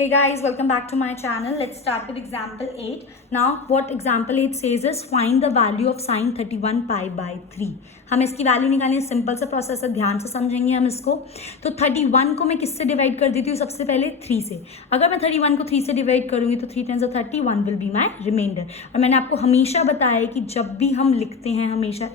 Hey guys, welcome back to my channel. Let's start with example 8. Now what example 8 says is find the value of sin 31 pi by 3. हम इसकी value निकालें, simple सा process है, ध्यान से समझेंगे हम इसको। तो 31 को मैं किससे डिवाइड कर देती हूँ? सबसे पहले 3 से। अगर मैं 31 को 3 से डिवाइड करूँगी तो 3 10 31 विल बी माई रिमाइंडर। और मैंने आपको हमेशा बताया है कि जब भी हम लिखते हैं हमेशा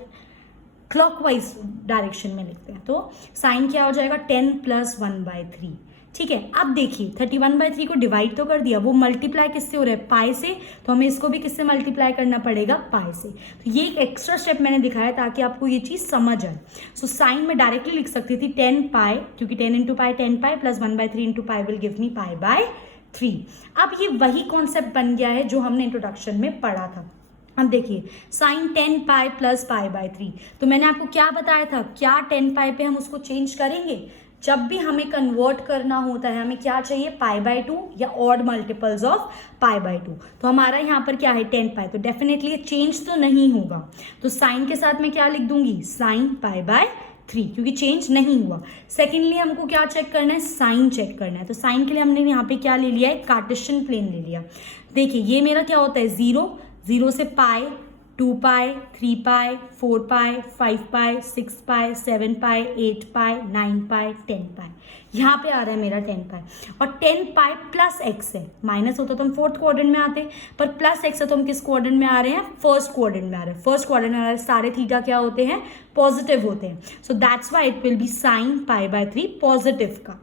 क्लॉकवाइज डायरेक्शन में लिखते हैं। तो साइन क्या हो जाएगा? 10 + 1/3। ठीक है, अब देखिए 31/3 को डिवाइड तो कर दिया, वो मल्टीप्लाई किससे हो रहा है? पाई से। तो हमें इसको भी किससे मल्टीप्लाई करना पड़ेगा? पाई से। तो ये एक एक्स्ट्रा स्टेप मैंने दिखाया ताकि आपको ये चीज समझ आए। सो साइन में डायरेक्टली लिख सकती थी 10 पाई, क्योंकि 10 × पाई 10 पाई + 1/3 × पाई विल गिव मी π/3। अब ये वही कॉन्सेप्ट बन गया है जो हमने इंट्रोडक्शन में पढ़ा था। अब देखिए साइन 10 पाई + π/3। तो मैंने आपको क्या बताया था? क्या 10 पाई पे हम उसको चेंज करेंगे? जब भी हमें कन्वर्ट करना होता है हमें क्या चाहिए? π/2 या ऑड मल्टीपल्स ऑफ π/2। तो हमारा यहाँ पर क्या है? 10 पाई। तो डेफिनेटली ये चेंज तो नहीं होगा। तो साइन के साथ मैं क्या लिख दूंगी? साइन π/3, क्योंकि चेंज नहीं हुआ। सेकेंडली हमको क्या चेक करना है? साइन चेक करना है। तो साइन के लिए हमने यहाँ पे क्या ले लिया है? कार्टेशियन प्लेन ले लिया। देखिए ये मेरा क्या होता है? 0 से पाई, 2 पाई, 3 पाई, 4 पाई, 5 पाई, 6 पाई, 7 पाई, 8 पाई, 9 पाई, 10 पाई। यहाँ पे आ रहा है मेरा 10 पाई। और 10 पाई प्लस एक्स है। माइनस होता तो हम फोर्थ क्वाड्रेंट में आते, पर प्लस एक्स है तो हम किस क्वाड्रेंट में आ रहे हैं? फर्स्ट क्वाड्रेंट में आ रहे हैं। फर्स्ट क्वाड्रेंट में आ रहे हैं, सारे थीटा क्या होते हैं? पॉजिटिव होते हैं। So that's why it will be sine π/3 positive का।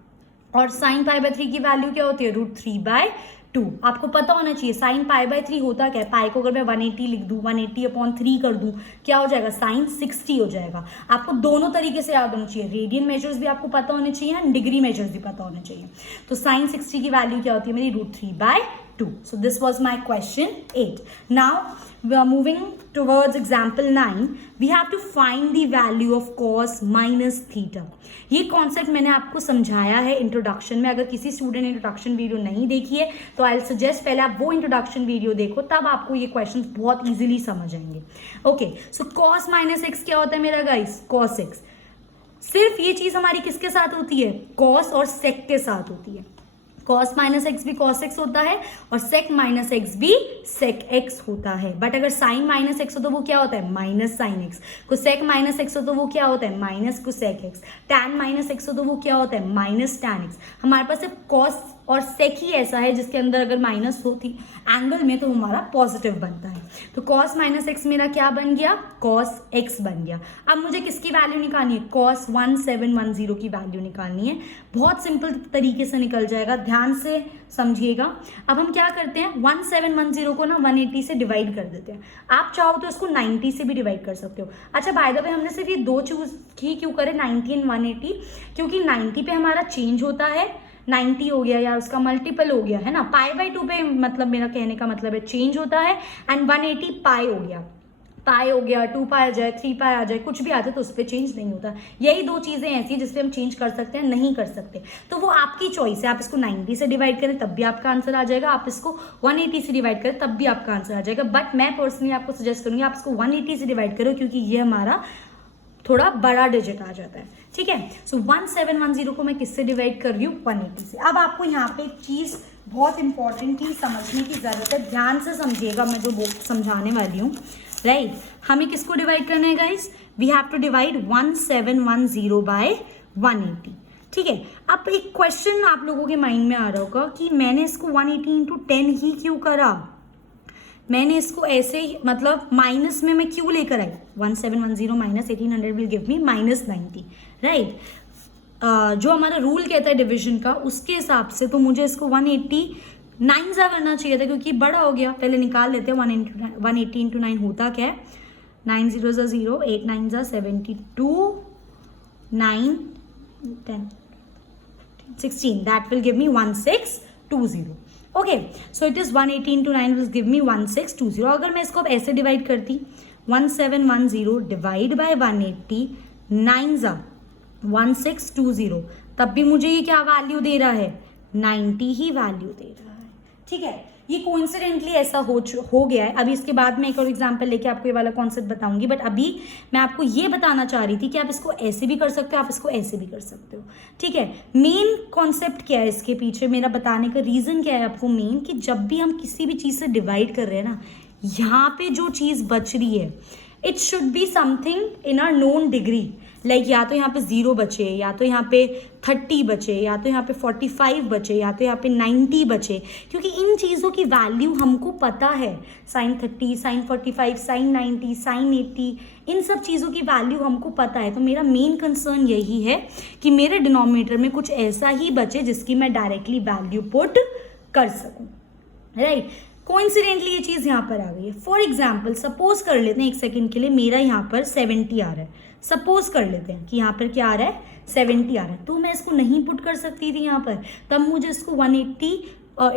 और साइन π/3 की वैल्यू क्या होती है? √3/2। आपको पता होना चाहिए साइन π/3 होता क्या है? पाई को अगर मैं 180 लिख दूं, 180/3 कर दूं, क्या हो जाएगा? साइन 60 हो जाएगा। आपको दोनों तरीके से याद होना चाहिए, रेडियन मेजर्स भी आपको पता होने चाहिए एंड डिग्री मेजर्स भी पता होने चाहिए। तो साइन 60 की वैल्यू क्या होती है मेरी? √3/2। So this was my question 8. Now we are moving towards example 9. We have to find the value of cos -θ. ये कॉन्सेप्ट मैंने आपको समझाया है इंट्रोडक्शन में। अगर किसी स्टूडेंट ने इंट्रोडक्शन वीडियो नहीं देखी है तो आई सजेस्ट पहले आप वो इंट्रोडक्शन वीडियो देखो, तब आपको ये क्वेश्चन बहुत इजीली समझ आएंगे। ओके, सो cos -x क्या होता है मेरा गाइस? cos x। सिर्फ ये चीज हमारी किसके साथ होती है? cos और sec के साथ होती है। cos -x भी cos x होता है और sec -x भी sec x होता है। बट अगर sin -x हो तो वो क्या होता है? -sin x। cosec -x हो तो वो क्या होता है? -cosec x। tan -x हो तो वो क्या होता है? -tan x। हमारे पास सिर्फ cos और sec ही ऐसा है जिसके अंदर अगर माइनस होती एंगल में तो हमारा पॉजिटिव बनता है। तो cos -x मेरा क्या बन गया? cos x बन गया। अब मुझे किसकी वैल्यू निकालनी है? cos 1710 की वैल्यू निकालनी है। बहुत सिंपल तरीके से निकल जाएगा, ध्यान से समझिएगा। अब हम क्या करते हैं? 1710 को ना 180 से डिवाइड कर देते हैं। आप चाहो तो इसको 90 से भी डिवाइड कर सकते हो। अच्छा बाय द वे हमने सिर्फ ये दो चूज ही क्यों करे, 90 एंड 180? क्योंकि 90 पे हमारा चेंज होता है, 90 हो गया या उसका मल्टीपल हो गया है ना। π/2 पे मतलब मेरा कहने का मतलब है चेंज होता है, एंड 180 पाई हो गया, 2 पाई आ जाए, 3 पाई आ जाए, कुछ भी आ जाए तो उस पर चेंज नहीं होता। यही दो चीजें ऐसी हैं जिसपे हम चेंज कर सकते हैं, नहीं कर सकते। तो वो आपकी चॉइस है। आप इसको 90 से डिवाइड करें तब भी आपका आंसर आ जाएगा, आप इसको 180 से डिवाइड करें तब भी आपका आंसर आ जाएगा। बट मैं पर्सनली आपको सजेस्ट करूंगी आप इसको 180 से डिवाइड करो, क्योंकि ये हमारा थोड़ा बड़ा डिजिट आ जाता है। ठीक है, सो 1710 को मैं किससे डिवाइड कर रही हूँ? 180 से। अब आपको यहाँ पे एक चीज बहुत इंपॉर्टेंटली समझने की जरूरत है, ध्यान से समझिएगा मैं जो समझाने वाली हूँ। राइट, हमें किसको डिवाइड करना है guys? We have to divide 1710 by 180। ठीक है, अब एक क्वेश्चन आप लोगों के माइंड में आ रहा होगा कि मैंने इसको 180 × 10 ही क्यों करा? मैंने इसको ऐसे ही मतलब माइनस में मैं क्यों लेकर आई? 1710 - 1800 विल गिव मी -90। राइट, जो हमारा रूल कहता है डिवीजन का, उसके हिसाब से तो मुझे इसको 189 सा करना चाहिए था, क्योंकि बड़ा हो गया। पहले निकाल लेते हैं 180 × 9 होता क्या है? 9 0 0, 8 9 72, 9 10 16, that will give me 1620। Okay, so it is 180 × 9 will give मी 1620। अगर मैं इसको अब ऐसे डिवाइड करती, 1710 डिवाइड बाय 180, 9 1620, तब भी मुझे ये क्या वैल्यू दे रहा है? 90 ही वैल्यू दे रहा है। ठीक है, ये कोइंसिडेंटली ऐसा हो गया है। अभी इसके बाद मैं एक और एग्जांपल लेके आपको ये वाला कॉन्सेप्ट बताऊंगी, बट अभी मैं आपको ये बताना चाह रही थी कि आप इसको ऐसे भी कर सकते हो, आप इसको ऐसे भी कर सकते हो, ठीक है। मेन कॉन्सेप्ट क्या है इसके पीछे, मेरा बताने का रीज़न क्या है आपको मेन, कि जब भी हम किसी भी चीज़ से डिवाइड कर रहे हैं ना, यहाँ पे जो चीज़ बच रही है it should be something in are known degree, like या तो यहाँ पे 0 बचे, या तो यहाँ पे 30 बचे, या तो यहाँ पे 45 बचे, या तो यहाँ पे 90 बचे, क्योंकि इन चीज़ों की वैल्यू हमको पता है। sin 30, sin 45, sin 90, sin 80, इन सब चीज़ों की वैल्यू हमको पता है। तो मेरा मेन कंसर्न यही है कि मेरे डिनोमिनेटर में कुछ ऐसा ही बचे जिसकी मैं डायरेक्टली वैल्यू पुट कर सकूँ, राइट। कोइंसिडेंटली ये चीज़ यहाँ पर आ गई है। फॉर एग्जाम्पल सपोज कर लेते हैं एक सेकेंड के लिए, मेरा यहाँ पर 70 आ रहा है। सपोज कर लेते हैं कि यहाँ पर क्या आ रहा है, 70 आ रहा है। तो मैं इसको नहीं पुट कर सकती थी यहाँ पर, तब मुझे इसको 180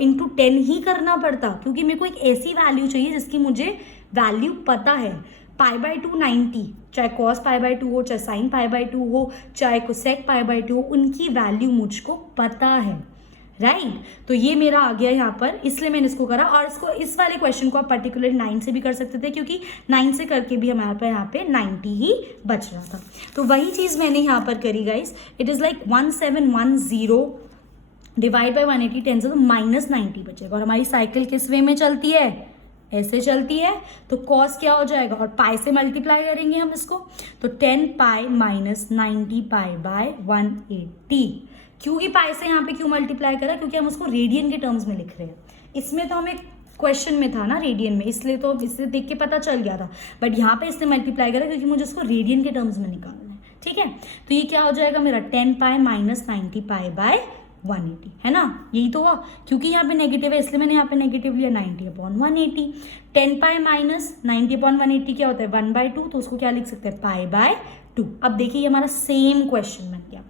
इंटू 10 ही करना पड़ता, क्योंकि मेरे को एक ऐसी वैल्यू चाहिए जिसकी मुझे वैल्यू पता है। π/2 90, चाहे cos π/2 हो, चाहे sin π/2 हो, चाहे cosec π/2 हो, उनकी वैल्यू मुझको पता है, राइट। तो ये मेरा आ गया यहाँ पर, इसलिए मैंने इसको करा। और इसको, इस वाले क्वेश्चन को आप पर्टिकुलर 9 से भी कर सकते थे, क्योंकि 9 से करके भी हमारे पास यहाँ पे 90 ही बच रहा था। तो वही चीज़ मैंने यहाँ पर करी guys. It is like 1710 divide by 180 10 से तो -90 बचेगा। और हमारी साइकिल किस वे में चलती है, ऐसे चलती है। तो कॉस क्या हो जाएगा, और पाई से मल्टीप्लाई करेंगे हम इसको, तो 10 पाई माइनस 90 पाई बाय 180। क्योंकि पाई से यहाँ पे क्यों मल्टीप्लाई करा, क्योंकि हम उसको रेडियन के टर्म्स में लिख रहे हैं। इसमें तो हमें क्वेश्चन में था ना रेडियन में, इसलिए तो इससे देख के पता चल गया था, बट यहाँ पे इससे मल्टीप्लाई करा क्योंकि मुझे उसको रेडियन के टर्म्स में निकालना है, ठीक है। तो ये क्या हो जाएगा मेरा 10 पाई माइनस 90 पाई बाय 180, है ना। यही तो हुआ, क्योंकि यहाँ पे नेगेटिव है इसलिए मैंने यहाँ पे नेगेटिव लिया 90/180। 10 पाई माइनस 90/180 क्या होता है 1/2, तो उसको क्या लिख सकते हैं π/2। अब देखिए ये हमारा सेम क्वेश्चन बन गया।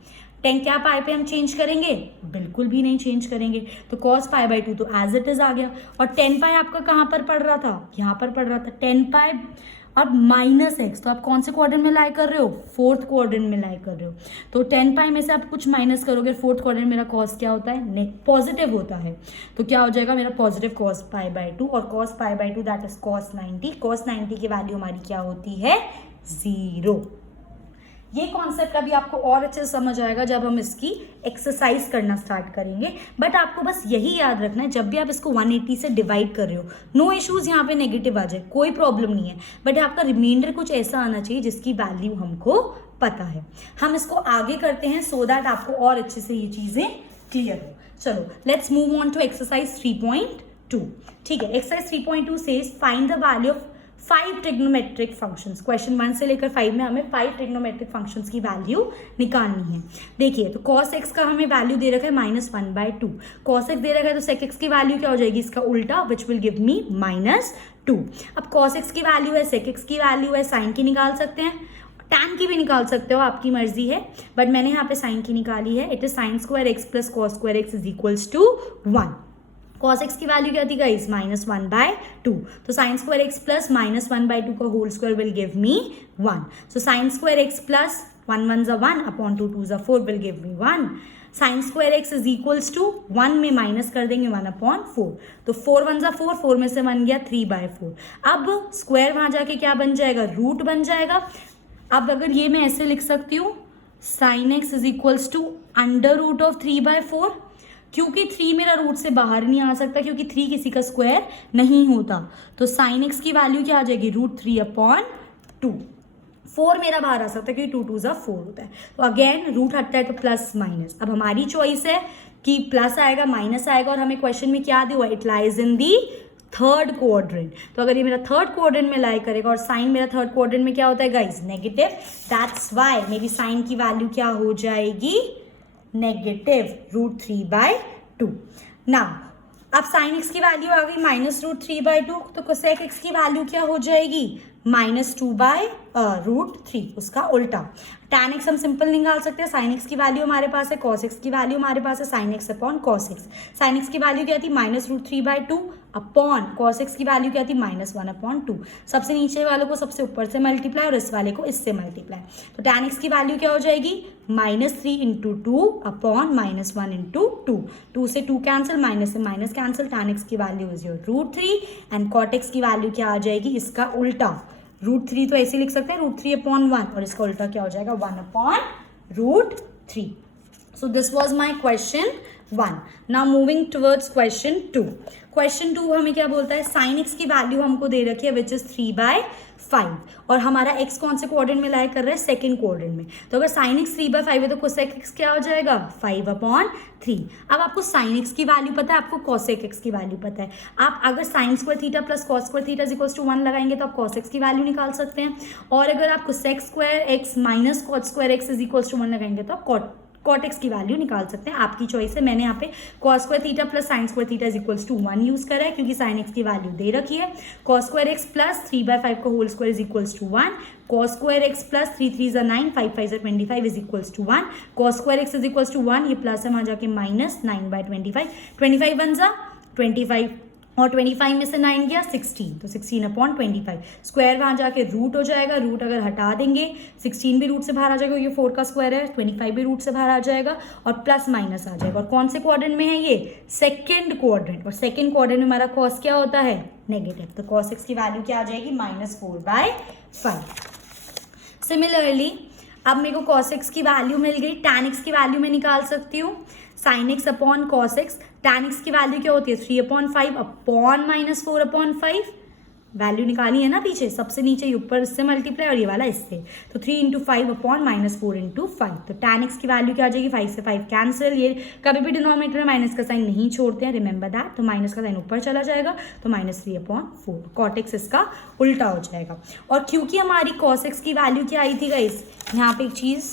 10 क्या पाई पे हम चेंज करेंगे, बिल्कुल भी नहीं चेंज करेंगे। तो cos π/2 तो एज इट इज आ गया। और 10 पाई आपका कहाँ पर पड़ रहा था, यहाँ पर पड़ रहा था 10 पाई और -x, तो आप कौन से क्वाड्रेंट में लाई कर रहे हो, 4th क्वाड्रेंट में लाई कर रहे हो। तो 10 पाई में से आप कुछ माइनस करोगे, 4th क्वाड्रेंट मेरा cos क्या होता है, पॉजिटिव होता है। तो क्या हो जाएगा मेरा पॉजिटिव cos π/2, और cos π/2 that is cos 90। cos 90 की वैल्यू हमारी क्या होती है, 0। ये कॉन्सेप्ट अभी आपको और अच्छे से समझ आएगा जब हम इसकी एक्सरसाइज करना स्टार्ट करेंगे। बट आपको बस यही याद रखना है, जब भी आप इसको 180 से डिवाइड कर रहे हो, नो इश्यूज, यहाँ पे नेगेटिव आ जाए कोई प्रॉब्लम नहीं है, बट आपका रिमाइंडर कुछ ऐसा आना चाहिए जिसकी वैल्यू हमको पता है। हम इसको आगे करते हैं सो दैट आपको और अच्छे से ये चीज़ें क्लियर हो। चलो let's move on to exercise 3.2। ठीक है, exercise 3.2 says find the value of 5 trigonometric functions. Question 1 से लेकर 5 में हमें 5 ट्रिग्नोमेट्रिक फंक्शंस की वैल्यू निकालनी है। देखिए तो cos x का हमें वैल्यू दे रखा है -1/2। cos x दे रखा है तो sec x की वैल्यू क्या हो जाएगी, इसका उल्टा, विच विल गिव मी -2। अब cos x की वैल्यू है, sec x की वैल्यू है, साइन की निकाल सकते हैं, tan की भी निकाल सकते हो, आपकी मर्जी है, बट मैंने यहाँ पे साइन की निकाली है। It is sin² x plus cos² x is equals to 1। cos x की वैल्यू क्या थी गाइस, -1/2। तो sin² x प्लस -1/2 का whole square will give me 1। So sin² x प्लस 1 1 ज़ा 1 अपॉन 2 2 ज़ा 4 will give me 1। sin² x is equals to 1 में minus कर देंगे 1/4। तो 4 1 ज़ा 4, 4 में से 1 गया 3/4। अब स्क्वायर वहाँ जाके क्या बन जाएगा, रूट बन जाएगा। अब अगर ये मैं ऐसे लिख सकती हूँ sin x is equals to √ 3/4, क्योंकि 3 मेरा रूट से बाहर नहीं आ सकता, क्योंकि 3 किसी का स्क्वायर नहीं होता। तो sin x की वैल्यू क्या आ जाएगी, √3/2। 4 मेरा बाहर आ सकता है क्योंकि 2 2 ज़ा 4 होता है। तो अगेन रूट हटता है तो प्लस माइनस। अब हमारी चॉइस है कि प्लस आएगा माइनस आएगा, और हमें क्वेश्चन में क्या दिया हुआ, it lies in the 3rd quadrant. तो अगर ये मेरा 3rd क्वाड्रेंट में लाई करेगा, और साइन मेरा 3rd क्वाड्रेंट में क्या होता है गाइज, नेगेटिव, दैट्स वाई मेरी साइन की वैल्यू क्या हो जाएगी, नेगेटिव √3/2। नाउ अब sin x की वैल्यू आ गई -√3/2, तो cosec x की वैल्यू क्या हो जाएगी, -2/√3, उसका उल्टा। tan x हम सिंपल निकाल सकते हैं, sin x की वैल्यू हमारे पास है, cos x की वैल्यू हमारे पास है, sin x upon cos x। sin x की वैल्यू क्या थी -√3/2 अपॉन cos x की वैल्यू क्या थी -1/2। सबसे नीचे वाले को सबसे ऊपर से मल्टीप्लाई और इस वाले को इससे मल्टीप्लाई। तो tan x की वैल्यू क्या हो जाएगी -3 × 2 अपॉन -1 × 2। 2 से 2 कैंसिल, माइनस से माइनस कैंसिल, tan x की value is your √3 and cot x की वैल्यू क्या आ जाएगी इसका उल्टा। √3 तो ऐसे लिख सकते हैं √3/1 और इसका उल्टा क्या हो जाएगा 1/√3। So this was my question 1. Now moving towards question 2. Question 2 हमें क्या बोलता है, sin x की वैल्यू हमको दे रखी है विच इज 3/5 और हमारा x कौन से क्वाड्रेंट में लाई कर रहा है, सेकंड क्वाड्रेंट में। तो अगर sin x 3/5 है तो cosec x क्या हो जाएगा 5/3। अब आपको sin x की वैल्यू पता है, आपको cosec x की वैल्यू पता है। आप अगर sin square theta plus cos square theta equals to 1 लगाएंगे तो आप cos x की वैल्यू निकाल सकते हैं, और अगर आप cosec square x minus cot square x equals to 1 लगाएंगे तो आप cot x की वैल्यू निकाल सकते हैं, आपकी चॉइस है। मैंने यहाँ पे cos square theta plus sin square theta equals to 1 use करा है क्योंकि sin x की वैल्यू दे रखी है। cos स्क्वायर x प्लस 3/5 का whole square equals to 1, cos square x plus 3 3 9 5 5 25 is equals to 1, cos square x is equals to 1, ये plus है वहाँ जाके -9/25, 25 बन जा 25 और 25 में से 9 गया 16, तो 16/25। स्क्वायर वहाँ जाके रूट हो जाएगा, रूट अगर हटा देंगे 16 भी रूट से बाहर आ जाएगा, ये 4 का स्क्वायर है, 25 भी रूट से बाहर आ जाएगा और प्लस माइनस आ जाएगा। और कौन से क्वाड्रेंट में है ये, सेकंड क्वाड्रेंट, और सेकंड क्वाड्रेंट में हमारा कॉस क्या होता है नेगेटिव, तो cos x की वैल्यू क्या आ जाएगी -4/5। सिमिलरली अब मेरे को cos x की वैल्यू मिल गई, tan x की वैल्यू मैं निकाल सकती हूँ sin x upon cos x। tan x की वैल्यू क्या होती है 3/5 अपॉन -4/5, वैल्यू निकाली है ना पीछे, सबसे नीचे ऊपर इससे मल्टीप्लाई और ये वाला इससे, तो 3 × 5 अपॉन -4 × 5। तो tan x की वैल्यू क्या आ जाएगी 5 से 5 कैंसिल, ये कभी भी डिनोमिनेटर में माइनस का साइन नहीं छोड़ते हैं, रिमेंबर दैट, तो माइनस का साइन ऊपर चला जाएगा तो -3/4। cot x इसका उल्टा हो जाएगा। और क्योंकि हमारी cos x की वैल्यू क्या आई थी गाइस, यहाँ पे एक चीज़,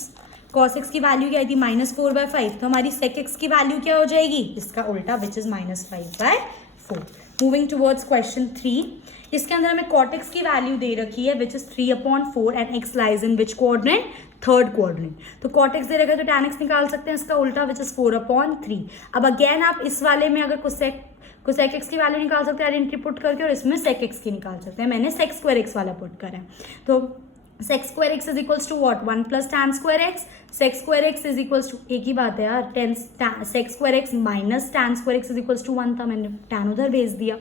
cos x की वैल्यू क्या आई थी -4/5, तो हमारी sec x की वैल्यू क्या हो जाएगी इसका उल्टा which is -5/4। Moving towards question 3, इसके अंदर हमें cot x की वैल्यू दे रखी है which is 3/4 and x lies in which quadrant, third quadrant. तो cot x दे रखा है तो tan x निकाल सकते हैं, इसका उल्टा विच इज 4/3। अब अगेन आप इस वाले में अगर cosec x की वैल्यू निकाल सकते हैं आइडेंटिटी पुट करके, और इसमें sec x की निकाल सकते हैं, मैंने sec स्क्वायर x वाला पुट करा है। तो sec square x is equals to what 1 + tan square x, sec square x is equals to, एक ही बात है यार, sec square x minus tan square x is equals to 1 था, मैंने tan उधर भेज दिया।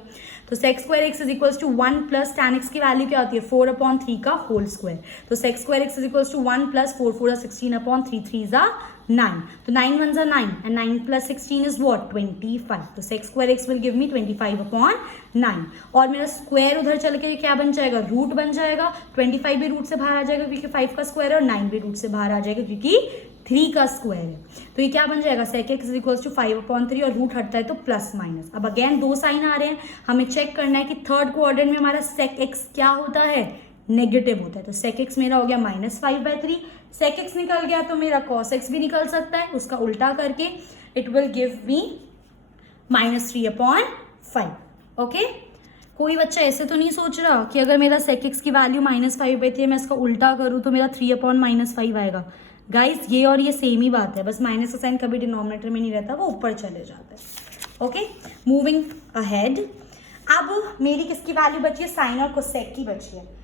तो sec square x is equals to 1 + tan x की वैल्यू क्या होती है 4/3 का होल स्क्वायर, तो sec square x is equals to 1 + 4 4 16/3 3 9, तो 9 1 9 and 9 + 16 is what 25, तो sec square x will give me 25/9, और मेरा स्क्वायर उधर चल के क्या बन जाएगा रूट बन जाएगा, 25 भी रूट से बाहर आ जाएगा क्योंकि 5 का स्क्वायर है, और 9 भी रूट से बाहर आ जाएगा क्योंकि 3 का स्क्वायर है। तो ये क्या बन जाएगा sec x is equals to 5/3 और रूट हटता है तो प्लस माइनस। अब अगेन दो साइन आ रहे हैं, हमें चेक करना है कि थर्ड क्वाड्रेंट में हमारा sec x क्या होता है नेगेटिव होता है, तो sec x मेरा हो गया -5/3, sec x निकल गया तो मेरा cos x भी निकल सकता है, उसका उल्टा करके it will give me -3/5। Okay, कोई बच्चा ऐसे तो नहीं सोच रहा कि अगर मेरा sec x की वैल्यू -5/3 मैं इसका उल्टा करूँ तो मेरा 3/-5 आएगा। गाइस ये और ये सेम ही बात है, बस माइनस का साइन कभी डिनोमिनेटर में नहीं रहता, वो ऊपर चले जाता है। ओके, मूविंग अहेड, अब मेरी किसकी वैल्यू बची है, साइन और कोसेक की बची है।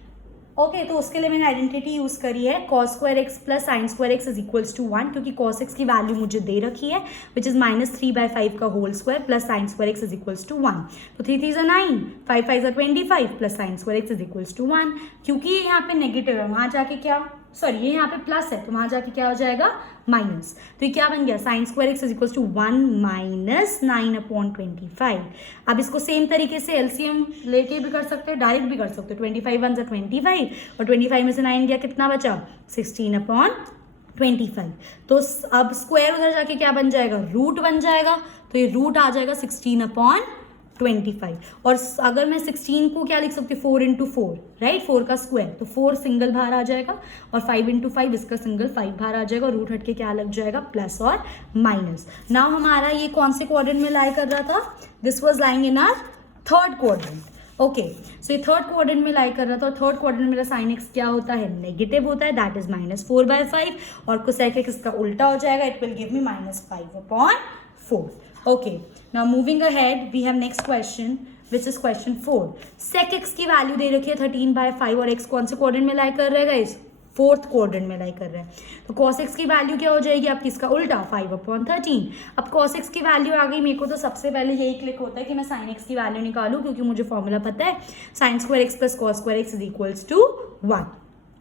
ओके, तो उसके लिए मैंने आइडेंटिटी यूज करी है cos square x plus sine square x is equals to 1, क्योंकि cos x की वैल्यू मुझे दे रखी है विच इज -3/5 का whole square plus sine square x is equals to 1, तो 3 3 9 5 5 25 plus sine square x is equals to 1। क्योंकि ये यहाँ पे नेगेटिव है, वहाँ जाके क्या, सॉरी ये यहाँ पे प्लस है तो वहाँ जाके क्या हो जाएगा माइनस, तो ये क्या बन गया sine square x is equals to 1 - 9/25। अब इसको सेम तरीके से एलसीएम लेके भी कर सकते हैं, डायरेक्ट भी कर सकते हो, 25 1 × 25 और 25 में से 9 गया, कितना बचा 16/25। तो अब स्क्वायर उधर जाके क्या बन जाएगा रूट बन जाएगा, तो ये रूट आ जाएगा 16/25। और अगर मैं 16 को क्या लिख सकती हूँ 4 × 4, राइट, 4 का स्क्वायर, तो 4 सिंगल बाहर आ जाएगा और 5 × 5 इसका सिंगल 5 बाहर आ जाएगा, रूट हट के क्या लग जाएगा प्लस और माइनस। नाउ हमारा ये कौन से क्वाड्रेंट में लाई कर रहा था, this was lying in our third quadrant. Okay, so ये थर्ड क्वाड्रेंट में लाई कर रहा था और थर्ड क्वाड्रेंट में मेरा साइन एक्स क्या होता है, नेगेटिव होता है, दैट इज -4/5 और कोसेक एक्स इसका उल्टा हो जाएगा, it will give me -5/4. Okay, now moving ahead we have next question which is question 4. Sec x की वैल्यू दे रखी है 13/5 और एक्स कौन से क्वाड्रेंट में लाई कर रहेगा, इस फोर्थ क्वाड्रेंट में लाई कर रहे हैं. तो cos x की वैल्यू क्या हो जाएगी आपकी, इसका उल्टा 5/13. अब cos x की वैल्यू आ गई मेरे को, तो सबसे पहले यही क्लिक होता है कि मैं sin x की वैल्यू निकालूं, क्योंकि मुझे फॉर्मूला पता है sin square x plus cos square x is equals to 1.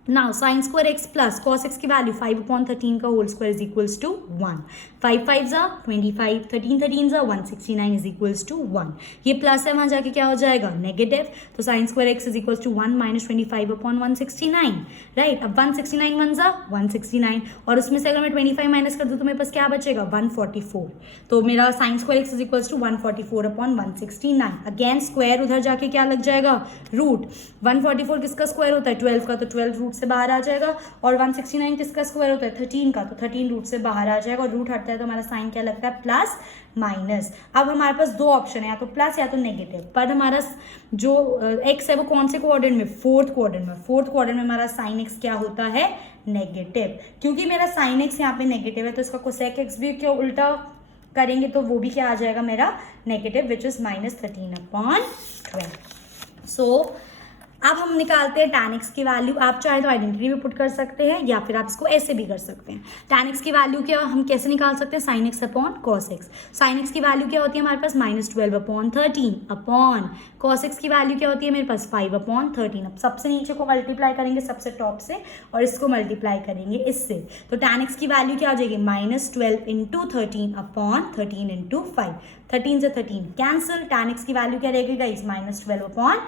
Now sin square x plus cos x की वैल्यू 5/13 का whole square is equals to 1. 5 5 जा 25, 13 13 जा 169 इज इक्वल्स टू 1. ये प्लस है, वहां जाके क्या हो जाएगा, नेगेटिव. तो sin square x is equals to 1 minus 25/169. Right, अब 169 1 जा 169 और उसमें से अगर मैं 25 माइनस कर दूँ तो मेरे पास क्या बचेगा, 144. तो मेरा sin square x is equals to 144/169. Again square उधर जाके क्या लग जाएगा, रूट. 144 किसका स्क्वायर होता है, 12 का, तो 12 रूट से बाहर आ जाएगा. और 169 किसका स्क्वायर होता है, 13 का, तो 13 रूट से बाहर आ जाएगा. और रूट हटता है तो हमारा साइन क्या लगता है, प्लस माइनस. अब हमारे पास दो ऑप्शन है, या तो प्लस या तो नेगेटिव. पर हमारा जो एक्स है वो कौन से क्वाड्रेंट में, फोर्थ क्वाड्रेंट में. फोर्थ क्वाड्रेंट में हमारा साइन एक्स क्या होता है, नेगेटिव. क्योंकि मेरा साइन एक्स यहाँ पे नेगेटिव है तो इसका कोसेक एक्स भी क्या उल्टा करेंगे तो वो भी क्या आ जाएगा मेरा, नेगेटिव, विच इज -13/12. सो अब हम निकालते हैं tan x की वैल्यू. आप चाहे तो आइडेंटिटी भी पुट कर सकते हैं या फिर आप इसको ऐसे भी कर सकते हैं. tan x की वैल्यू क्या हम कैसे निकाल सकते हैं, sin x upon cos x. sin x की वैल्यू क्या होती है हमारे पास, -12/13 अपॉन cos x की वैल्यू क्या होती है मेरे पास, 5/13. अब सबसे नीचे को मल्टीप्लाई करेंगे सबसे टॉप से और इसको मल्टीप्लाई करेंगे इससे. तो tan x की वैल्यू क्या आ जाएगी, -12 × 13 अपॉन 13 × 5. 13 से 13 कैंसिल. tan x की वैल्यू क्या रहेगी गाइस, -12/5.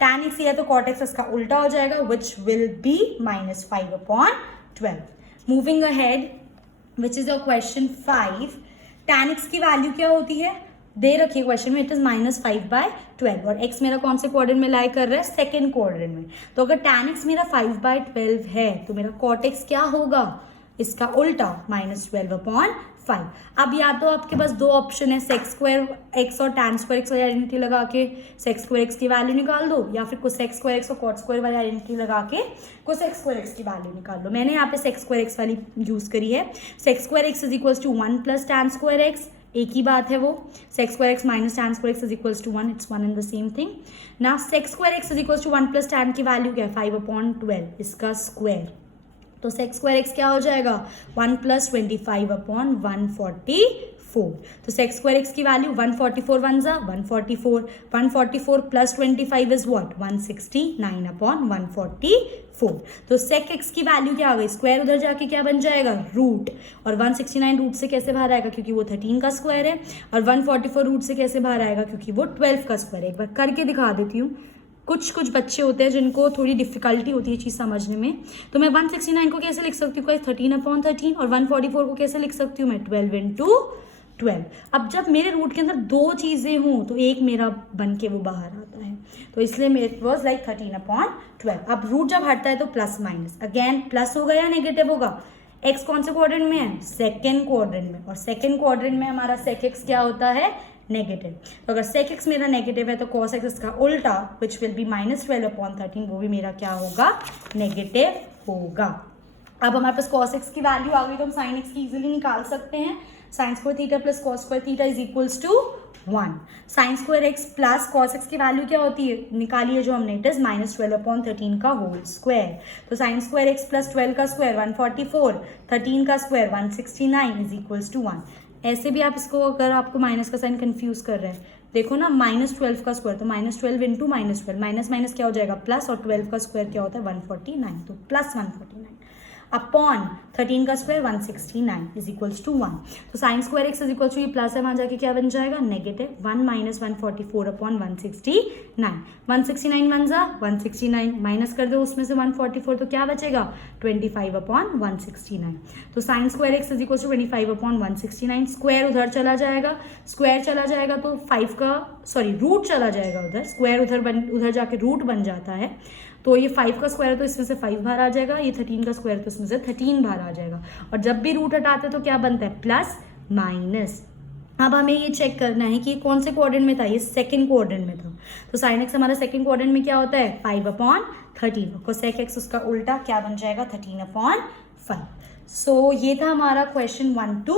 tan x है तो cot x इसका उल्टा हो जाएगा, which will be -5/12. Moving ahead, which is your question 5. tan x की वैल्यू क्या होती है, दे रखी है क्वेश्चन में, इट इज -5/12 और x मेरा कौन से क्वाड्रेंट में लाई कर रहा है, सेकेंड क्वाड्रेंट में. तो अगर tan x मेरा 5/12 है तो मेरा cot x क्या होगा, इसका उल्टा -12/5. अब या तो आपके पास दो ऑप्शन है, सेक्स स्क्वायर एक्स और टैन स्क्वायर एक्स वाली आइडेंटिटी लगा के सेक्स स्क्वायर एक्स की वैल्यू निकाल दो, या फिर कोसेक स्क्वायर एक्स और कॉट स्क्वायर वाली आइडेंटिटी लगा के कोसेक स्क्वायर एक्स की वैल्यू निकाल दो. मैंने यहाँ पे सेक्स स्क्वायर एक्स वाली यूज करी है. Sec square x is equals to 1 + tan square x, एक ही बात है वो. Sec square x minus tan square x is equals to 1, it's 1 and the same thing. ना sec square x is equals to 1 + tan की value क्या है, 5/12 इसका स्क्वायर. तो सेक्स स्क्वायर एक्स क्या हो जाएगा, 1 + 25/144. तो सेक्स स्क्वायर एक्स की वैल्यू 144 1 जा 144, 144 + 25 इज व्हाट, 169/144. तो सेक एक्स की वैल्यू क्या आ गई, स्क्वायर उधर जाके क्या बन जाएगा, रूट. और 169 रूट से कैसे बाहर आएगा, क्योंकि वो 13 का स्क्वायर है. और 144 रूट से कैसे बाहर आएगा, क्योंकि वो 12 का स्क्वायर है. एक बार करके दिखा देती हूँ. कुछ बच्चे होते हैं जिनको थोड़ी डिफिकल्टी होती है चीज़ समझने में. तो मैं 169 को कैसे लिख सकती हूँ, 13/13 और 144 को कैसे लिख सकती हूँ मैं, 12 × 12. अब जब मेरे रूट के अंदर दो चीज़ें हों तो एक मेरा बन के वो बाहर आता है, तो इसलिए मेरे वॉज लाइक 13/12. अब रूट जब हटता है तो प्लस माइनस, अगेन प्लस होगा या नेगेटिव होगा. एक्स कौन से क्वाड्रेंट में है, सेकेंड क्वाड्रेंट में. और सेकेंड क्वाड्रेंट में हमारा सेक एक्स क्या होता है, नेगेटिव. तो अगर सेक एक्स मेरा नेगेटिव है तो कॉस एक्स इसका उल्टा विच विल बी -12/13 वो भी मेरा क्या होगा, नेगेटिव होगा. अब हमारे पास कॉस एक्स की वैल्यू आ गई तो हम साइन एक्स की इजीली निकाल सकते हैं. Sine square theta plus cos square theta is equals to 1. Sine square x plus cos x की वैल्यू क्या होती है, निकाली है जो हमने, इट इज -12/13 का होल स्क्वायर. तो साइन स्क्वायर एक्स प्लस 12 का स्क्वायर 144, 13 का स्क्वायर 169 इज इक्वल्स टू 1. ऐसे भी आप इसको, अगर आपको माइनस का साइन कंफ्यूज कर रहे हैं, देखो ना, -12 का स्क्वायर तो -12 × -12, माइनस माइनस क्या हो जाएगा, प्लस. और 12 का स्क्वायर क्या होता है, 149, तो +149 अपॉन 13 का स्क्वायर 169 इज इक्वल्स टू 1. तो sine square x is equals to, ये प्लस है वहाँ जाके क्या बन जाएगा, नेगेटिव. 1 - 144/169. 169 1 जा 169, माइनस कर दो उसमें से 144 तो क्या बचेगा, 25/169. तो sine square x is equals to 25/169. Square उधर चला जाएगा, स्क्वायर चला जाएगा तो 5 का रूट चला जाएगा उधर, स्क्वायर उधर जाके रूट बन जाता है. तो ये 5 का स्क्वायर है तो इसमें से 5 बाहर आ जाएगा, ये 13 का स्क्वायर तो इसमें से 13 बाहर आ जाएगा. और जब भी रूट हटाते हैं तो क्या बनता है, प्लस माइनस. अब हमें ये चेक करना है कि ये कौन से क्वाड्रेंट में था, ये सेकंड क्वाड्रेंट में था। तो साइन एक्स हमारा सेकंड क्वाड्रेंट में क्या होता है 5/13, कोसेक एक्स उसका उल्टा क्या बन जाएगा 13/5। सो ये था हमारा क्वेश्चन 1 to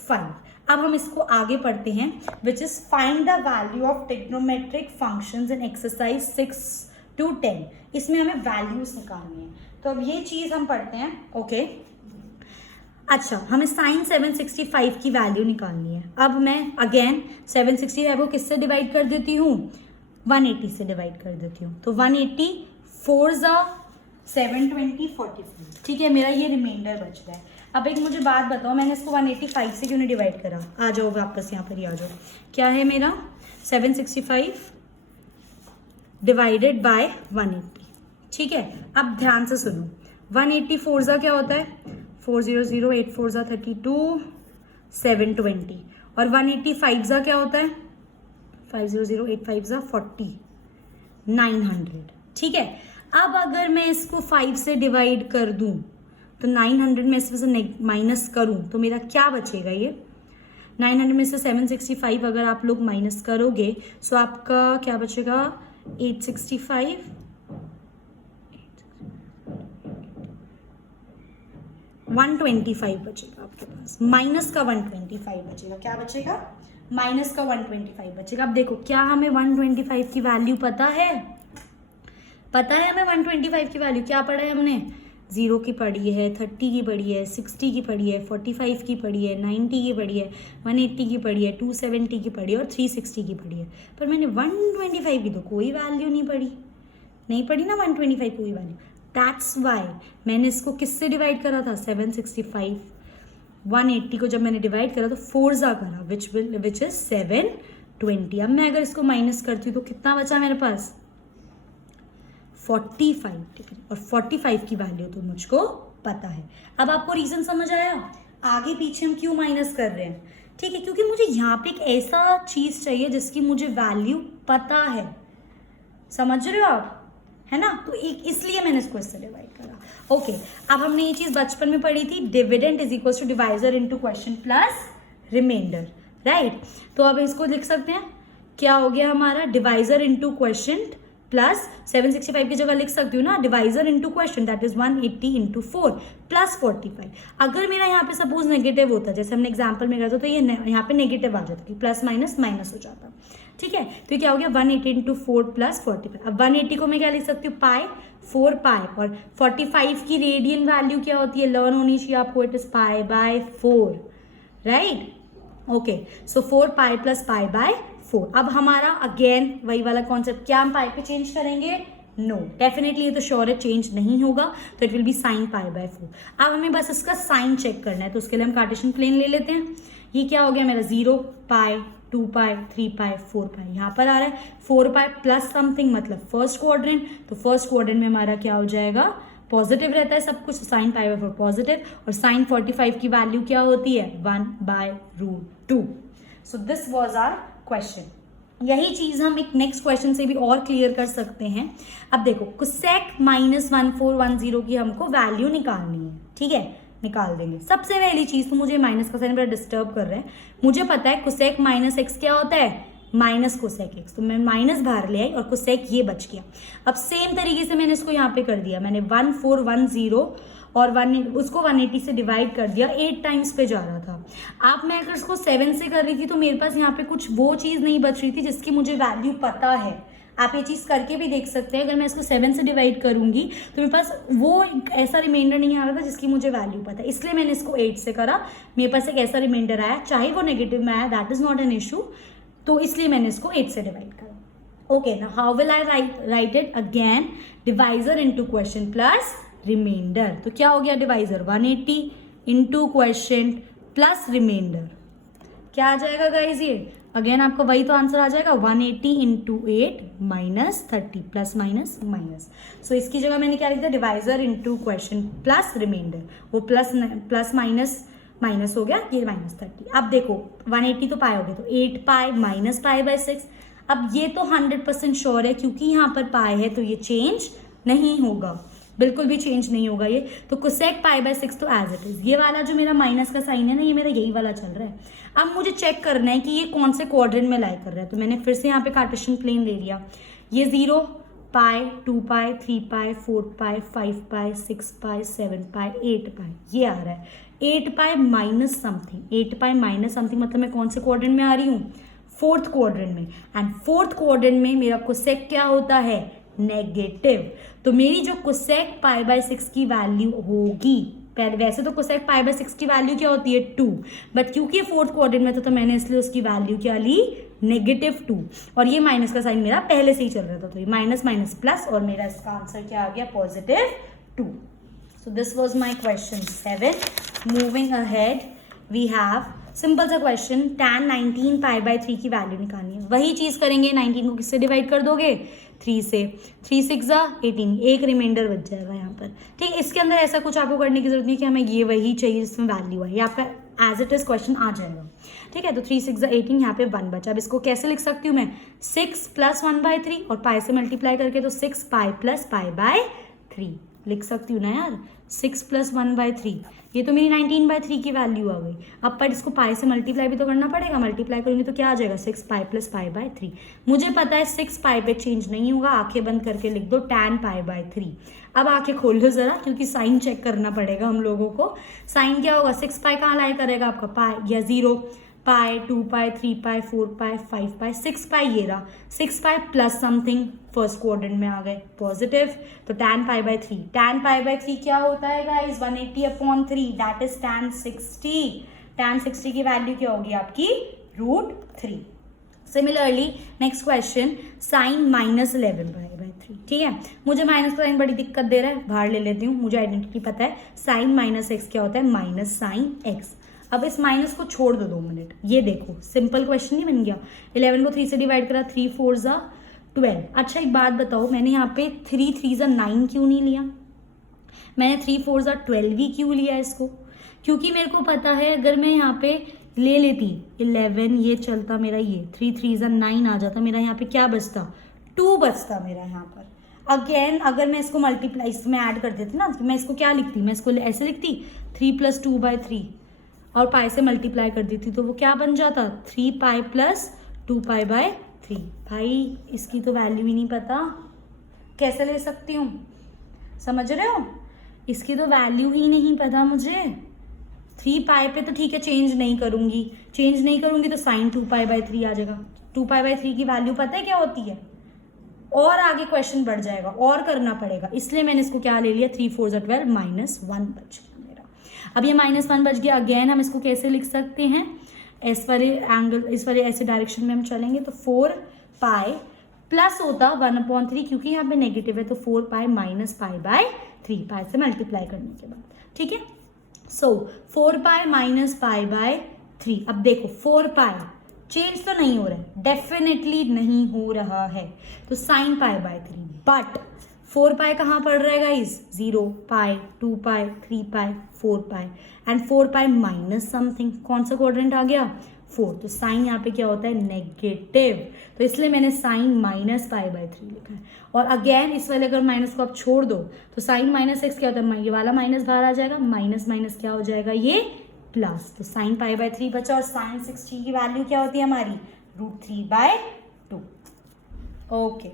5। अब हम इसको आगे पढ़ते हैं, which is find the value of trigonometric functions in exercise 6 to 10। इसमें हमें वैल्यूज निकालनी है, तो अब ये चीज हम पढ़ते हैं। ओके अच्छा, हमें साइन 765 की वैल्यू निकालनी है। अब मैं अगेन 765 को किससे डिवाइड कर देती हूँ 180 से डिवाइड कर देती हूँ। तो 180 4 720 44, ठीक है, मेरा ये रिमाइंडर बच गया है। अब एक मुझे बात बताओ, मैंने इसको 185 से क्यों नहीं डिवाइड करा? आ जाओ वापस यहाँ पर ही आ जाओ। क्या है मेरा 765 डिवाइडेड बाय 180, ठीक है। अब ध्यान से सुनो, 180 4 क्या होता है 400, 8 4 32, 720, और 185 क्या होता है 500, 8 5 40, 900, ठीक है। अब अगर मैं इसको 5 से डिवाइड कर दूं तो 900 में से माइनस करूं तो मेरा क्या बचेगा? ये 900 में से 765 अगर आप लोग माइनस करोगे सो आपका क्या बचेगा 865, 125 बचेगा आपके पास, माइनस का 125 बचेगा। क्या बचेगा? माइनस का 125 बचेगा। अब देखो क्या हमें 125 की वैल्यू पता है? पता है हमें 125 की वैल्यू क्या पढ़ा है हमने? 0 की पढ़ी है, 30 की पढ़ी है, 60 की पढ़ी है, 45 की पढ़ी है, 90 की पढ़ी है, 180 की पढ़ी है, 270 की पढ़ी है और 360 की पढ़ी है। पर मैंने 125 की तो कोई वैल्यू नहीं पढ़ी ना 125 कोई वैल्यू। दैट्स वाई मैंने इसको किससे डिवाइड करा था 765। 180 को जब मैंने डिवाइड करा तो 4 करा विच इज 720। अब मैं अगर इसको माइनस करती हूँ तो कितना बचा मेरे पास 45 डिग्री, और 45 की वैल्यू तो मुझको पता है। अब आपको रीजन समझ आया आगे पीछे हम क्यों माइनस कर रहे हैं? ठीक है, क्योंकि मुझे यहाँ पे एक ऐसा चीज चाहिए जिसकी मुझे वैल्यू पता है। समझ रहे हो आप, है ना? तो एक इसलिए मैंने इसको इससे डिवाइड करा। ओके, अब हमने ये चीज बचपन में पढ़ी थी, dividend is equal to divisor into quotient plus remainder, right? तो अब इसको लिख सकते हैं, क्या हो गया हमारा डिवाइजर इनटू क्वेश्चन प्लस 765 की जगह लिख सकती हूँ ना divisor into question, that is 180 into 4 plus 45। अगर मेरा यहाँ पे सपोज नेगेटिव होता, जैसे हमने एग्जाम्पल में करते तो ये यहाँ पे नेगेटिव आ जाता, प्लस माइनस माइनस हो जाता, ठीक है। तो क्या हो गया 180 इंटू 4 प्लस 45। अब 180 को मैं क्या लिख सकती हूँ पाई 4 पाई, और 45 की रेडियन वैल्यू क्या होती है लर्न होनी चाहिए आपको, it is pi by 4, right? Okay, so 4 pi plus pi by 4। अब हमारा अगेन वही वाला कॉन्सेप्ट, क्या हम पाई पे चेंज करेंगे? नो, डेफिनेटली ये तो श्योर है चेंज नहीं होगा, तो it will be sign pi by 4। अब हमें बस इसका साइन चेक करना है, तो उसके लिए हम कार्टेशियन प्लेन ले लेते हैं। ये क्या हो गया मेरा 0 पाई 2 पाई 3 पाई 4 पाई, यहाँ पर आ रहा है 4 पाई प्लस समथिंग मतलब फर्स्ट क्वाड्रेंट, तो फर्स्ट क्वाड्रेंट में हमारा क्या हो जाएगा पॉजिटिव रहता है सब कुछ, साइन पाई बाय 4 पॉजिटिव, और साइन 45 की वैल्यू क्या होती है 1/√2। So this was our question. यही चीज हम एक नेक्स्ट क्वेश्चन से भी और क्लियर कर सकते हैं। अब देखो कुसेक -1410 की हमको वैल्यू निकालनी है, ठीक है, निकाल देंगे। सबसे पहली चीज तो मुझे माइनस का साइन बड़ा डिस्टर्ब कर रहा है, मुझे पता है कुसेक माइनस एक्स क्या होता है माइनस कोसेक एक्स, तो मैं माइनस बाहर ले आई और कोसेक ये बच गया। अब सेम तरीके से मैंने इसको यहाँ पे कर दिया, मैंने 1410 और 180 से डिवाइड कर दिया, 8 टाइम्स पे जा रहा था। अब मैं अगर इसको 7 से कर रही थी तो मेरे पास यहाँ पे कुछ वो चीज़ नहीं बच रही थी जिसकी मुझे वैल्यू पता है। आप ये चीज़ करके भी देख सकते हैं, अगर मैं इसको 7 से डिवाइड करूंगी तो मेरे पास वो ऐसा रिमाइंडर नहीं आ रहा था जिसकी मुझे वैल्यू पता है, इसलिए मैंने इसको 8 से करा। मेरे पास एक ऐसा रिमाइंडर आया, चाहे वो नेगेटिव में आया, that is not an issue, तो इसलिए मैंने इसको 8 से डिवाइड करा। ओके, ना how will I write it again, divisor into quotient plus remainder. तो क्या हो गया divisor 180 into question plus remainder, क्या आ जाएगा गाइज ये अगेन आपका वही तो आंसर आ जाएगा 180 into 8 minus 30 plus minus minus. So इसकी जगह मैंने क्या लिख दिया divisor into question plus reminder, वो प्लस माइनस माइनस हो गया, ये माइनस 30। अब देखो 180 तो पाई हो गया, तो 8 पाई माइनस पाई बाय 6। अब ये तो 100% श्योर है क्योंकि यहाँ पर पाई है तो ये चेंज नहीं होगा, बिल्कुल भी चेंज नहीं होगा ये। तो कोसेक पाई बाय 6 तो एज इट इज। ये वाला जो मेरा माइनस का साइन है ना, ये मेरा यही वाला चल रहा है। अब मुझे चेक करना है कि ये कौन से क्वाड्रेंट में लाई कर रहा है। तो मैंने फिर से यहाँ पे कार्टेशियन प्लेन ले लिया। ये 0 पाई 2 पाई 3 पाई 4 पाई 5 पाई 6 पाई 7 पाई 8 पाई ये आ रहा है। 8 pi minus something, 8 pi minus something मतलब मैं कौन से क्वाड्रेंट में आ रही हूँ? फोर्थ क्वाड्रेंट में। एंड फोर्थ क्वाड्रेंट में मेरा कोसेक क्या होता है? नेगेटिव। तो मेरी जो कोसेक पाई बाय 6 की वैल्यू होगी, पहले वैसे तो कोसेक पाई बाय 6 की वैल्यू क्या होती है? 2, बट क्योंकि ये फोर्थ क्वाड्रेंट में था तो मैंने इसलिए उसकी वैल्यू क्या ली? -2। और ये माइनस का साइन मेरा पहले से ही चल रहा था, तो ये माइनस माइनस प्लस, और मेरा इसका आंसर क्या आ गया? +2। So this was my question 7। Moving ahead we have simple सा क्वेश्चन, tan 19 पाई बाय 3 की वैल्यू निकालनी है। वही चीज़ करेंगे, 19 को किससे डिवाइड कर दोगे? 3 से। 3 6 18, एक रिमाइंडर बच जाएगा यहाँ पर। ठीक है, इसके अंदर ऐसा कुछ आपको करने की जरूरत नहीं कि हमें ये वही चाहिए जिसमें वैल्यू है, ये आपका एज इट इज क्वेश्चन आ जाएगा। ठीक है, तो 3 6 18, यहाँ पे 1 बचा। अब इसको कैसे लिख सकती हूँ मैं? 6 + 1/3 और पाई से मल्टीप्लाई करके तो 6 पाई प्लस पाई बाय 3 लिख सकती हूँ ना यार। 6 + 1/3, ये तो मेरी 19/3 की वैल्यू आ गई। अब पर इसको पाई से मल्टीप्लाई भी तो करना पड़ेगा। मल्टीप्लाई करूँगी तो क्या आ जाएगा? 6 पाई प्लस पाई बाय 3। मुझे पता है 6 पाई पे चेंज नहीं होगा, आंखें बंद करके लिख दो tan पाई बाय 3। अब आंखें खोल लो जरा, क्योंकि साइन चेक करना पड़ेगा हम लोगों को। साइन क्या होगा? 6 पाई कहाँ लाई करेगा आपका? पाई या 0 पाई 2 पाई 3 पाई 4 पाई 5 पाई 6 पाई ये रहा। 6 pi plus something first quadrant में आ गए पॉजिटिव, तो tan pi by 3। tan pi by 3 क्या होता है guys? 180/3, that is tan 60। tan 60 की वैल्यू क्या होगी आपकी? √3। Similarly next question, sine -11 pi by 3। ठीक है, मुझे माइनस का साइन बड़ी दिक्कत दे रहा है, बाहर ले लेती हूँ। मुझे आइडेंटिटी पता है, साइन -x क्या होता है? Minus sine x। अब इस माइनस को छोड़ दो 2 मिनट। ये देखो सिंपल क्वेश्चन नहीं बन गया? 11 को 3 से डिवाइड करा, 3 4 12। अच्छा एक बात बताओ, मैंने यहाँ पे 3 3 9 क्यों नहीं लिया? मैंने 3 4 12 ही क्यों लिया इसको? क्योंकि मेरे को पता है अगर मैं यहाँ पे ले लेती 11, ये चलता मेरा, ये 3 3 9 आ जाता, मेरा यहाँ पे क्या बचता? 2 बचता मेरा यहाँ पर। अगेन अगर मैं इसको मल्टीप्लाई इसमें ऐड कर देती ना, तो मैं इसको क्या लिखती? मैं इसको ऐसे लिखती 3 + 2/3 और पाई से मल्टीप्लाई कर देती, तो वो क्या बन जाता? 3 पाई प्लस 2 पाई बाय 3। भाई इसकी तो वैल्यू ही नहीं पता, कैसे ले सकती हूँ? समझ रहे हो? इसकी तो वैल्यू ही नहीं पता मुझे। 3 पाई पे तो ठीक है चेंज नहीं करूँगी तो साइन 2 पाई बाय 3 आ जाएगा। 2 पाई बाय 3 की वैल्यू पता है क्या होती है? और आगे क्वेश्चन बढ़ जाएगा और करना पड़ेगा, इसलिए मैंने इसको क्या ले लिया? 3 4 12 -1 बच गया मेरा। अब ये -1 बच गया। अगेन हम इसको कैसे लिख सकते हैं? इस वाले एंगल, इस वाले ऐसे डायरेक्शन में हम चलेंगे तो 4 पाई प्लस होता 1/3, क्योंकि यहाँ पे नेगेटिव है तो 4 पाई माइनस पाई बाय 3, पाई से मल्टीप्लाई करने के बाद। ठीक है, सो 4 पाई माइनस पाई बाय 3। अब देखो 4 पाई चेंज तो नहीं हो रहा है, डेफिनेटली नहीं हो रहा है, तो साइन पाई बाय 3। बट 4 पाई कहाँ पड़ रहा है guys? 0 pi 2 pi 3 pi 4 pi and 4 pi minus something. कौन सा क्वाड्रेंट आ गया? 4। तो साइन यहाँ पे क्या होता है? नेगेटिव, तो इसलिए मैंने साइन -पाई बाय 3 लिखा है। और अगेन इस वाले अगर माइनस को आप छोड़ दो तो साइन -x क्या होता है? ये वाला माइनस बाहर आ जाएगा, माइनस माइनस क्या हो जाएगा? ये प्लस। तो साइन पाई बाय 3 बचा, और साइन 60 की वैल्यू क्या होती है हमारी? √3/2। Okay,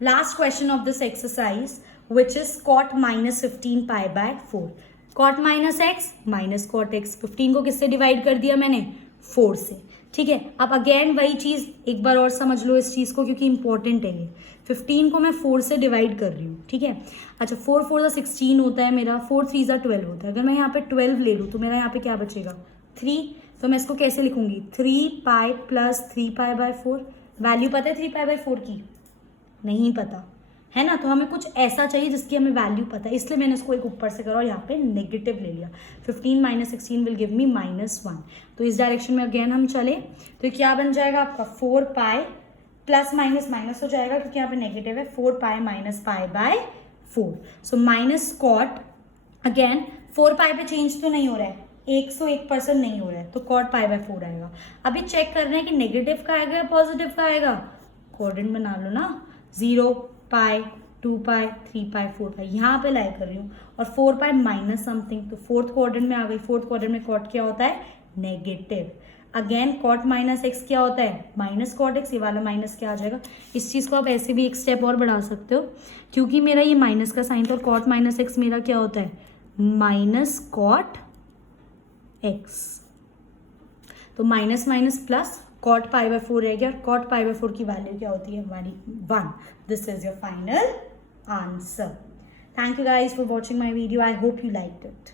last question of this exercise which is cot -15 pi by 4। cot -x minus cot x, 15 को किससे डिवाइड कर दिया मैंने? 4 से। ठीक है, अब अगेन वही चीज़ एक बार और समझ लो इस चीज़ को, क्योंकि इंपॉर्टेंट है ये। 15 को मैं 4 से डिवाइड कर रही हूँ। ठीक है, अच्छा 4 4 16 होता है मेरा, 4 3 12 होता है। अगर मैं यहाँ पे 12 ले लूँ तो मेरा यहाँ पे क्या बचेगा? 3। तो मैं इसको कैसे लिखूंगी? 3 pi plus 3 pi by 4। Value पता है 3 पाई बाय 4 की? नहीं पता है ना, तो हमें कुछ ऐसा चाहिए जिसकी हमें वैल्यू पता है, इसलिए मैंने इसको एक ऊपर से करा और यहाँ पे नेगेटिव ले लिया। 15 - 16 विल गिव मी -1। तो इस डायरेक्शन में अगेन हम चले तो क्या बन जाएगा आपका? 4 पाई प्लस माइनस माइनस हो जाएगा, क्योंकि यहाँ पे नेगेटिव है। 4 pi minus pi by 4। So minus cot, again 4 pi पे चेंज तो नहीं हो रहा है, 101% नहीं हो रहा है, तो कॉट पाई बाय 4 आएगा। अभी चेक करना है कि नेगेटिव का आएगा या पॉजिटिव का आएगा। कोऑर्डिनेट बना लो ना, 0 पाई 2 पाई 3 पाई 4 पाई यहाँ पे लाई कर रही हूँ, और 4 पाई माइनस समथिंग, तो फोर्थ क्वाड्रेंट में आ गई। फोर्थ क्वाड्रेंट में कॉट क्या होता है? Negative. Again cot minus x क्या होता है? Minus cot x. ये वाला माइनस क्या आ जाएगा? इस चीज़ को आप ऐसे भी एक स्टेप और बढ़ा सकते हो, क्योंकि मेरा ये माइनस का साइन था और कॉट माइनस एक्स मेरा क्या होता है? Minus cot x. तो minus minus plus cot pi by 4 रहेगी, और कॉट पाई बाय 4 की वैल्यू क्या होती है हमारी? 1। This is your final answer. Thank you guys for watching my video. I hope you liked it.